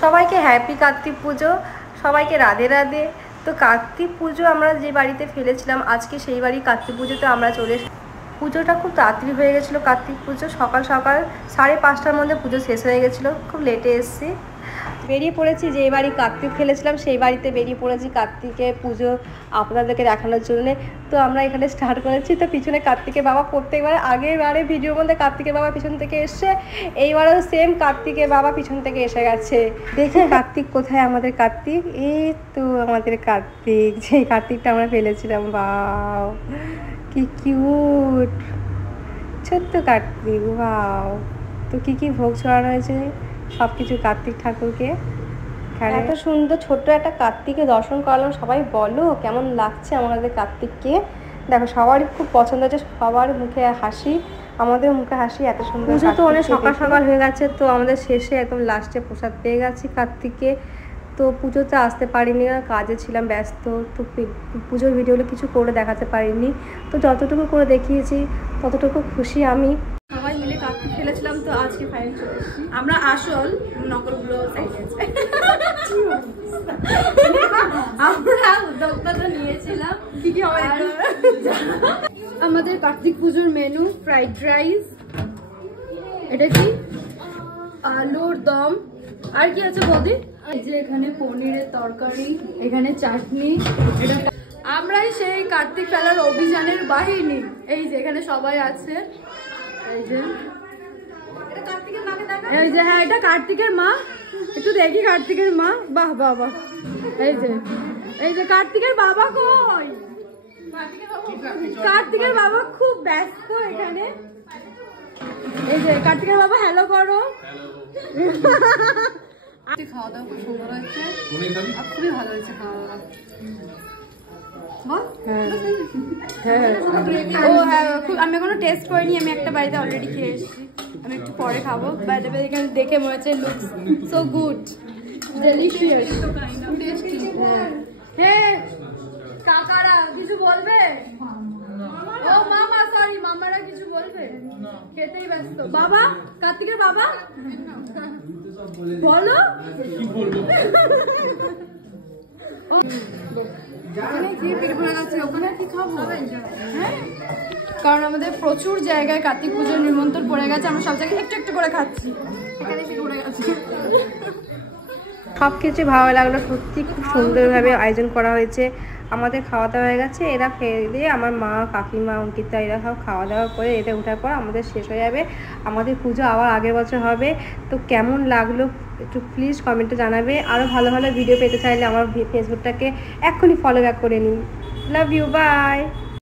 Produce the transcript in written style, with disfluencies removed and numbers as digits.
সবাইকে হ্যাপি কার্তিক পুজো, সবাইকে রাধে রাধে। তো কার্তিক পুজো আমরা যে বাড়িতে ফেলেছিলাম আজকে সেই বাড়ি কার্তিক পুজোতে আমরা চলে এসেছি। পুজোটা খুব তাড়াতাড়ি হয়ে গেছিলো। কার্তিক পুজো সকাল সকাল 5:30টার মধ্যে পুজো শেষ হয়ে গেছিলো, খুব লেটে এসেছি। বেরিয়ে পড়েছি যে বাড়ি কার্তিক ফেলেছিলাম সেই বাড়িতে বেরিয়ে পড়েছি কার্তিকের পুজো আপনাদেরকে দেখানোর জন্যে। তো আমরা এখানে স্টার্ট করেছি। তো পিছনে কার্তিকের বাবা, প্রত্যেকবার আগের বারে ভিডিওর মধ্যে কার্তিকের বাবা পিছন থেকে এসছে, এইবারেও সেম কার্তিকের বাবা পিছন থেকে এসে গেছে। দেখি কার্তিক কোথায়, আমাদের কার্তিক, এই তো আমাদের কার্তিক, যেই কার্তিকটা আমরা ফেলেছিলাম। বাও কি কিউট ছোট্ট কার্তিক, বাও। তো কি ভোগ চড়ানো হয়েছে সব কিছু কার্তিক ঠাকুরকে। এত সুন্দর ছোট্ট একটা কার্তিককে দর্শন করালাম। সবাই বলো কেমন লাগছে আমাদের কার্তিককে। দেখো সবারই খুব পছন্দ হচ্ছে, সবার মুখে হাসি, আমাদের মুখে হাসি। এত সুন্দর পুজো তো অনেক সকাল সকাল হয়ে গেছে। তো আমাদের শেষে একদম লাস্টে প্রসাদ পেয়ে গেছি কার্তিককে। তো পুজোতে আসতে পারিনি, কাজে ছিলাম ব্যস্ত। তো পুজোর ভিডিওগুলো কিছু করে দেখাতে পারিনি। তো যতটুকু করে দেখিয়েছি ততটুকু খুশি আমি। সবাই মিলে কার্তিক খেলেছিলাম। তো আজকে ফাইনাল চলে এসেছি আমরা। আসল নকলগুলো আমরা উদ্যোক্তাটা নিয়েছিলাম। কি আমাদের কার্তিক পুজোর মেনু ফ্রাইড রাইস, এটা কি আলুর দম, আর কি আছে বৌদি? এই যে এখানে পনিরের তরকারি, এখানে চাটনি। আমরাই সেই কার্তিক ফেলার অভিযানের বাহিনী। এই যে এখানে সবাই আছে। এই যে এই যে হ্যাঁ এটা কার্তিকের মা, একটু দেখি কার্তিকের মা। বাহ বাহ বাহ। এই যে কার্তিকের বাবা কই? কার্তিকের বাবা খুব ব্যস্ত এখানে। এই যে কার্তিকের বাবা হ্যালো করো। খাওয়া দাওয়া খুব সুন্দর হয়েছে, খুবই ভালো হয়েছে খাওয়া দাওয়া। আমি এখনো টেস্ট করিনি, আমি একটা বাড়িতে অলরেডি খেয়ে এসেছি, আমি একটু পরে খাবো। বাই দ্য ওয়ে এখানে দেখে মনে হচ্ছে looks so good, delicious, tasty. হ্যাঁ কাকারা কিছু বলবে? ও মামা, সরি মামারা কিছু বলবে? খেতেই ব্যস্ত। বাবা, কার্তিকের বাবা বলো। কারণ আমাদের প্রচুর জায়গায় কার্তিক পুজোর নিমন্ত্রণ পড়ে গেছে, আমরা সব জায়গায় একটু একটু করে খাচ্ছি। সবকিছু ভালো লাগলো, সত্যি খুব সুন্দরভাবে আয়োজন করা হয়েছে। আমাদের খাওয়া দাওয়া হয়ে গেছে, এরা খেয়ে দিয়ে আমার মা, কাকিমা, অঙ্কিতা এরা সব খাওয়া দাওয়া করে এতে ওঠার পর আমাদের শেষ হয়ে যাবে। আমাদের পুজো আবার আগের বছর হবে। তো কেমন লাগলো একটু প্লিজ কমেন্টে জানাবে। আরও ভালো ভালো ভিডিও পেতে চাইলে আমার ফেসবুকটাকে এক্ষুনি ফলো ব্যাক করে নিন। Love you, by.